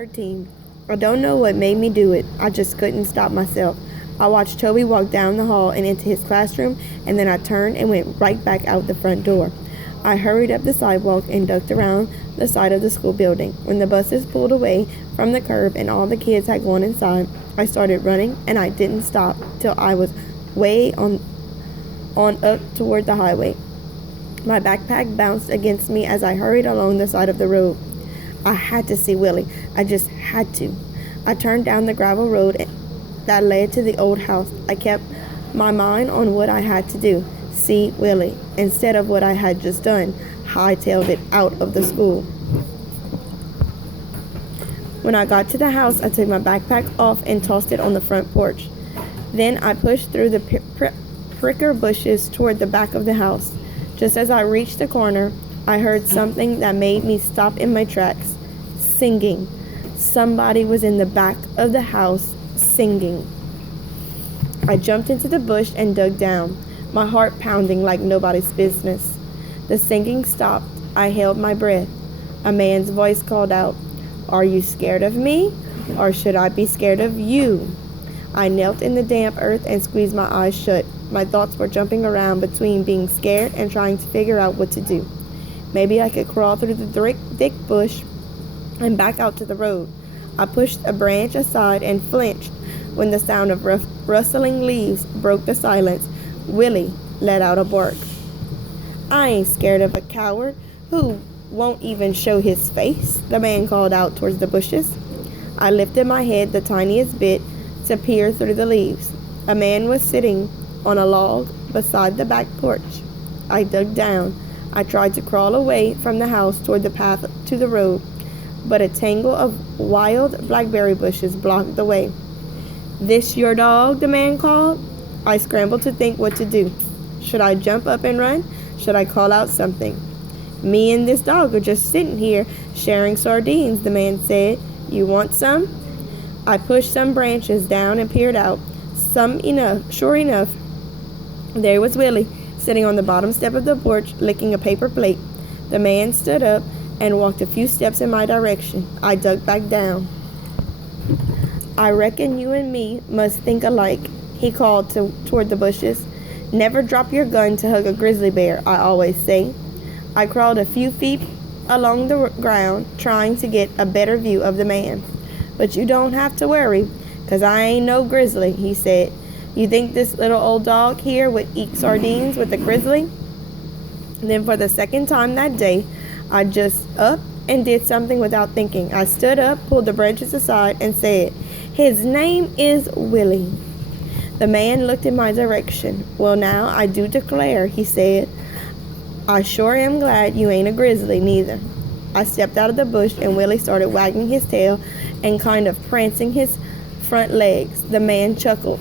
13. I don't know what made me do it. I just couldn't stop myself. I watched Toby walk down the hall and into his classroom, and then I turned and went right back out the front door. I hurried up the sidewalk and ducked around the side of the school building. When the buses pulled away from the curb and all the kids had gone inside, I started running, and I didn't stop till I was way on up toward the highway. My backpack bounced against me as I hurried along the side of the road. I had to see Willie. I just had to. I turned down the gravel road that led to the old house. I kept my mind on what I had to do, see Willie, instead of what I had just done, hightailed it out of the school. When I got to the house, I took my backpack off and tossed it on the front porch. Then I pushed through the pricker bushes toward the back of the house. Just as I reached the corner, I heard something that made me stop in my tracks. Singing. Somebody was in the back of the house singing. I jumped into the bush and dug down, my heart pounding like nobody's business. The singing stopped. I held my breath. A man's voice called out, "Are you scared of me, or should I be scared of you?" I knelt in the damp earth and squeezed my eyes shut. My thoughts were jumping around between being scared and trying to figure out what to do. Maybe I could crawl through the thick bush and back out to the road. I pushed a branch aside and flinched when the sound of rustling leaves broke the silence. Willie let out a bark. "I ain't scared of a coward who won't even show his face," the man called out towards the bushes. I lifted my head the tiniest bit to peer through the leaves. A man was sitting on a log beside the back porch. I dug down. I tried to crawl away from the house toward the path to the road, but a tangle of wild blackberry bushes blocked the way. "This your dog?" the man called. I scrambled to think what to do. Should I jump up and run? Should I call out something? "Me and this dog are just sitting here sharing sardines," the man said. "You want some?" I pushed some branches down and peered out. Sure enough, there was Willie, sitting on the bottom step of the porch, licking a paper plate. The man stood up and walked a few steps in my direction. I dug back down. "I reckon you and me must think alike," he called toward the bushes. "Never drop your gun to hug a grizzly bear, I always say." I crawled a few feet along the ground, trying to get a better view of the man. "But you don't have to worry, 'cause I ain't no grizzly," he said. "You think this little old dog here would eat sardines with a grizzly?" Then for the second time that day, I just up and did something without thinking. I stood up, pulled the branches aside, and said, "His name is Willie." The man looked in my direction. "Well, now, I do declare," he said. "I sure am glad you ain't a grizzly, neither." I stepped out of the bush, and Willie started wagging his tail and kind of prancing his front legs. The man chuckled.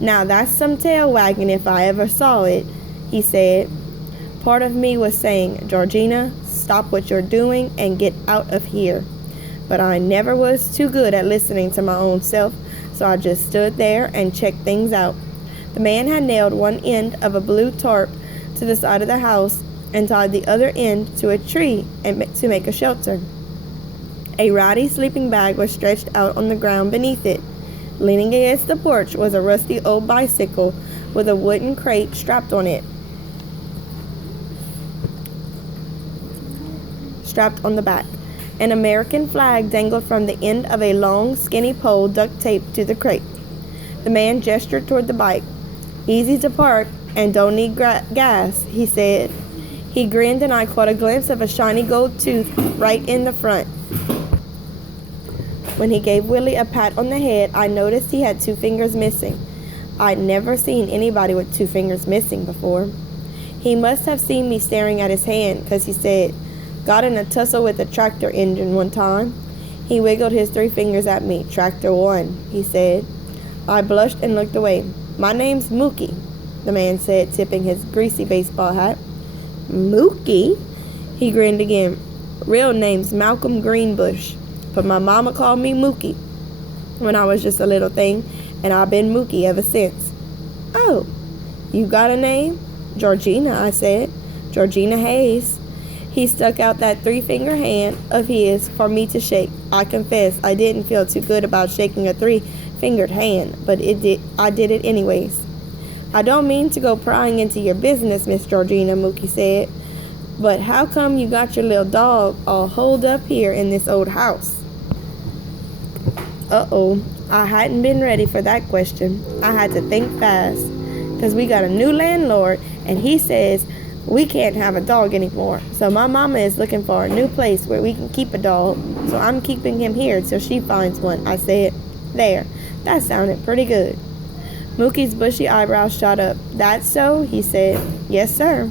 "Now that's some tail wagging if I ever saw it," he said. Part of me was saying, "Georgina, stop what you're doing and get out of here." But I never was too good at listening to my own self, so I just stood there and checked things out. The man had nailed one end of a blue tarp to the side of the house and tied the other end to a tree to make a shelter. A ratty sleeping bag was stretched out on the ground beneath it. Leaning against the porch was a rusty old bicycle with a wooden crate strapped on the back. An American flag dangled from the end of a long, skinny pole duct taped to the crate. The man gestured toward the bike. "Easy to park and don't need gas," he said. He grinned, and I caught a glimpse of a shiny gold tooth right in the front. When he gave Willie a pat on the head, I noticed he had 2 fingers missing. I'd never seen anybody with 2 fingers missing before. He must have seen me staring at his hand, 'cause he said, "Got in a tussle with a tractor engine one time." He wiggled his 3 fingers at me. "Tractor 1, he said. I blushed and looked away. "My name's Mookie," the man said, tipping his greasy baseball hat. "Mookie?" He grinned again. "Real name's Malcolm Greenbush, but my mama called me Mookie when I was just a little thing, and I've been Mookie ever since." "Oh, you got a name?" "Georgina," I said. "Georgina Hayes." He stuck out that three-finger hand of his for me to shake. I confess I didn't feel too good about shaking a three-fingered hand, but I did it anyways. I don't mean to go prying into your business, Miss Georgina, Mookie said, but how come you got your little dog all holed up here in this old house? Uh-oh, I hadn't been ready for that question. I had to think fast, because we got a new landlord, and he says we can't have a dog anymore. So my mama is looking for a new place where we can keep a dog, so I'm keeping him here till she finds one, I said. There, that sounded pretty good. Mookie's bushy eyebrows shot up. That's so? He said. Yes, sir.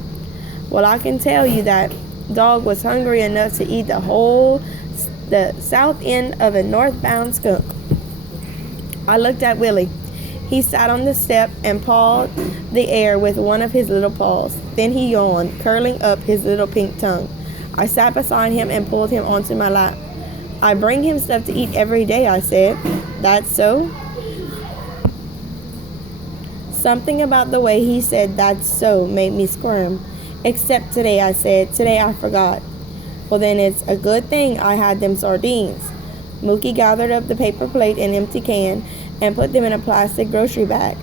Well, I can tell you that dog was hungry enough to eat the south end of a northbound skunk. I looked at Willie. He sat on the step and pawed the air with one of his little paws. Then he yawned, curling up his little pink tongue. I sat beside him and pulled him onto my lap. I bring him stuff to eat every day, I said. That's so? Something about the way he said that's so made me squirm. Except today, I said. Today I forgot. Well, then it's a good thing I had them sardines. Mookie gathered up the paper plate and empty can and put them in a plastic grocery bag.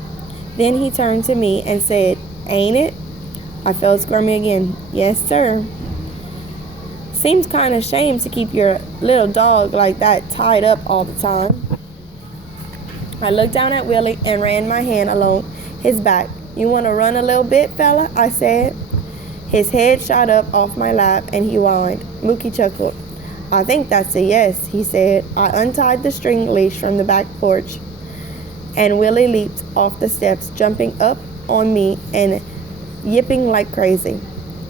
Then he turned to me and said, Ain't it? I felt squirmy again. Yes, sir. Seems kind of shame to keep your little dog like that tied up all the time. I looked down at Willie and ran my hand along his back. You want to run a little bit, fella? I said. His head shot up off my lap and he whined. Mookie chuckled. I think that's a yes, he said. I untied the string leash from the back porch and Willie leaped off the steps, jumping up on me and yipping like crazy.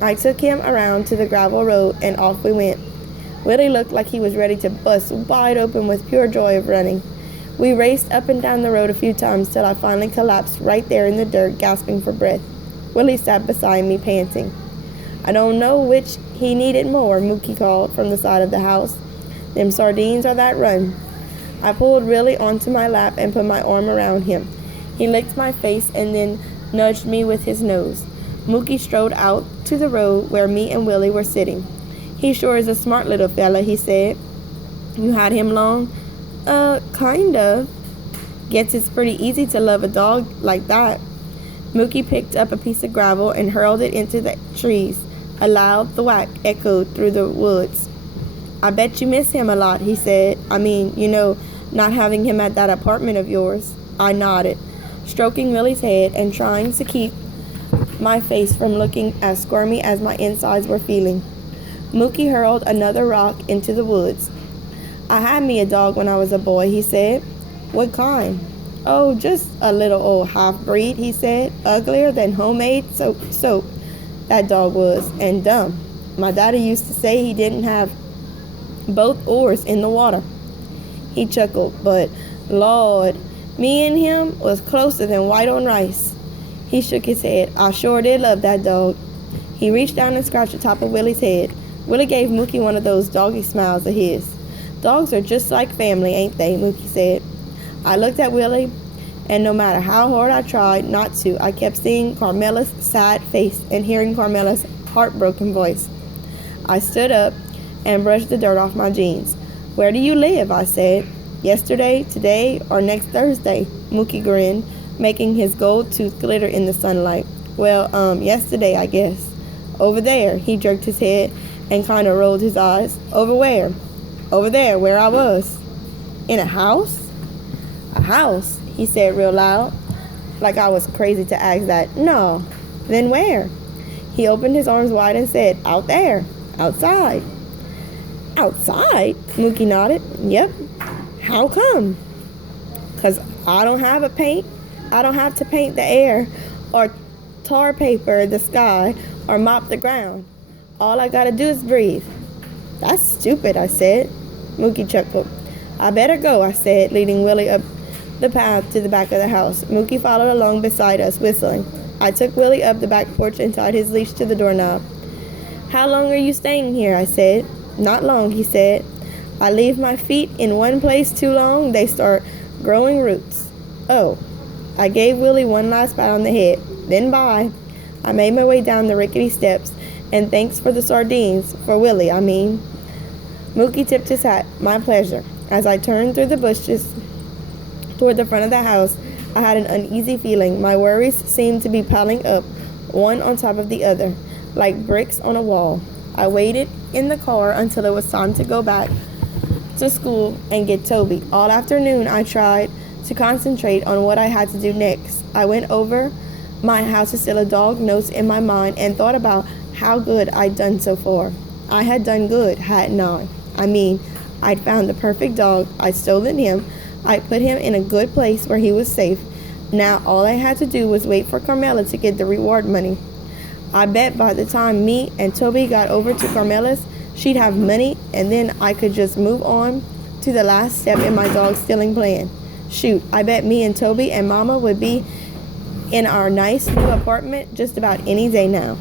I took him around to the gravel road and off we went. Willie looked like he was ready to bust wide open with pure joy of running. We raced up and down the road a few times till I finally collapsed right there in the dirt, gasping for breath. Willie sat beside me, panting. I don't know which he needed more, Mookie called from the side of the house. Them sardines or that run. I pulled Willie onto my lap and put my arm around him. He licked my face and then nudged me with his nose. Mookie strode out to the road where me and Willie were sitting. He sure is a smart little fella, he said. You had him long? Kind of. Guess it's pretty easy to love a dog like that. Mookie picked up a piece of gravel and hurled it into the trees. A loud thwack echoed through the woods. I bet you miss him a lot, he said. I mean, not having him at that apartment of yours. I nodded, stroking Willie's head and trying to keep my face from looking as squirmy as my insides were feeling. Mookie hurled another rock into the woods. I had me a dog when I was a boy, he said. What kind? Oh, just a little old half-breed, he said. Uglier than homemade soap. That dog was, and dumb. My daddy used to say he didn't have both oars in the water. He chuckled, but, Lord, me and him was closer than white on rice. He shook his head. I sure did love that dog. He reached down and scratched the top of Willie's head. Willie gave Mookie one of those doggy smiles of his. Dogs are just like family, ain't they? Mookie said. I looked at Willie, and no matter how hard I tried not to, I kept seeing Carmela's sad face and hearing Carmela's heartbroken voice. I stood up and brushed the dirt off my jeans. Where do you live? I said. Yesterday, today, or next Thursday? Mookie grinned, making his gold tooth glitter in the sunlight. Well, yesterday, I guess. Over there. He jerked his head and kind of rolled his eyes. Over where? Over there, where I was. In a house? A house, he said real loud, like I was crazy to ask that. No. Then where? He opened his arms wide and said, out there. Outside. Outside? Mookie nodded. Yep. How come? 'Cause I don't have to paint the air or tar paper the sky or mop the ground. All I gotta do is breathe. That's stupid, I said. Mookie chuckled. I better go, I said, leading Willie up the path to the back of the house. Mookie followed along beside us, whistling. I took Willie up the back porch and tied his leash to the doorknob. How long are you staying here? I said. Not long, he said. I leave my feet in one place too long, they start growing roots. Oh. I gave Willie one last pat on the head. Then bye. I made my way down the rickety steps And thanks for the sardines. For Willie, I mean. Mookie tipped his hat. My pleasure. As I turned through the bushes toward the front of the house, I had an uneasy feeling. My worries seemed to be piling up, one on top of the other, like bricks on a wall. I waited in the car until it was time to go back to school and get Toby. All afternoon, I tried to concentrate on what I had to do next. I went over my How to Steal a Dog notes in my mind and thought about how good I'd done so far. I had done good, hadn't I? I mean, I'd found the perfect dog. I'd stolen him. I put him in a good place where he was safe. Now all I had to do was wait for Carmela to get the reward money. I bet by the time me and Toby got over to Carmela's, she'd have money, and then I could just move on to the last step in my dog stealing plan. Shoot, I bet me and Toby and Mama would be in our nice new apartment just about any day now.